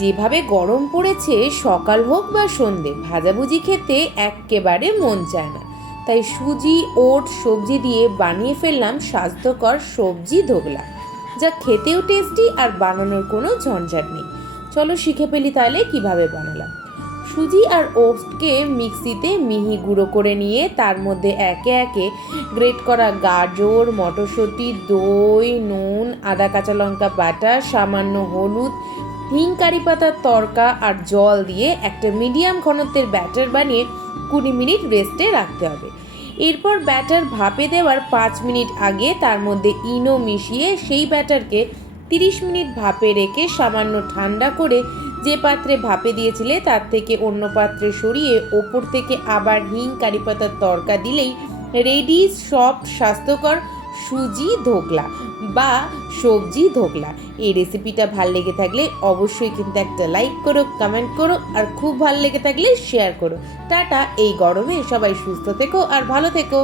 যেভাবে গরম পড়েছে, সকাল হোক বা সন্ধে ভাজাভুজি খেতে এক্কেবারে মন চায় না। তাই সুজি, ওট, সবজি দিয়ে বানিয়ে ফেললাম স্বাস্থ্যকর সবজি ধোকলা, যা খেতেও টেস্টি আর বানানোর কোনো ঝঞ্ঝাট নেই। চলো শিখে ফেলি তাহলে কিভাবে বানালাম। সুজি আর ওটসকে মিক্সিতে মিহি গুঁড়ো করে নিয়ে তার মধ্যে একে একে গ্রেট করা গাজর, মটরশুঁটি, দই, নুন, আদা কাঁচা লঙ্কা বাটা, সামান্য হলুদ, হিং, কারি পাতার তড়কা আর জল দিয়ে একটা মিডিয়াম ঘনত্বের ব্যাটার বানিয়ে 20 মিনিট রেস্টে রাখতে হবে। এরপর ব্যাটার ভাপে দেওয়ার 5 মিনিট আগে তার মধ্যে ইনো মিশিয়ে সেই ব্যাটারকে 30 মিনিট ভাপে রেখে সামান্য ঠান্ডা করে যে পাত্রে ভাপে দিয়েছিলে তার থেকে অন্য পাত্রে সরিয়ে ওপর থেকে আবার হিং, কারি পাতার তড়কা দিলেই রেডি সব স্বাস্থ্যকর সুজি ধোকলা বা সবজি ধোকলা। এই রেসিপিটা ভাল লেগে থাকলে অবশ্যই কিন্তু একটা লাইক করো, কমেন্ট করো, আর খুব ভালো লেগে থাকলে শেয়ার করো। টাটা। এই গরমে সবাই সুস্থ থেকো আর ভালো থেকো।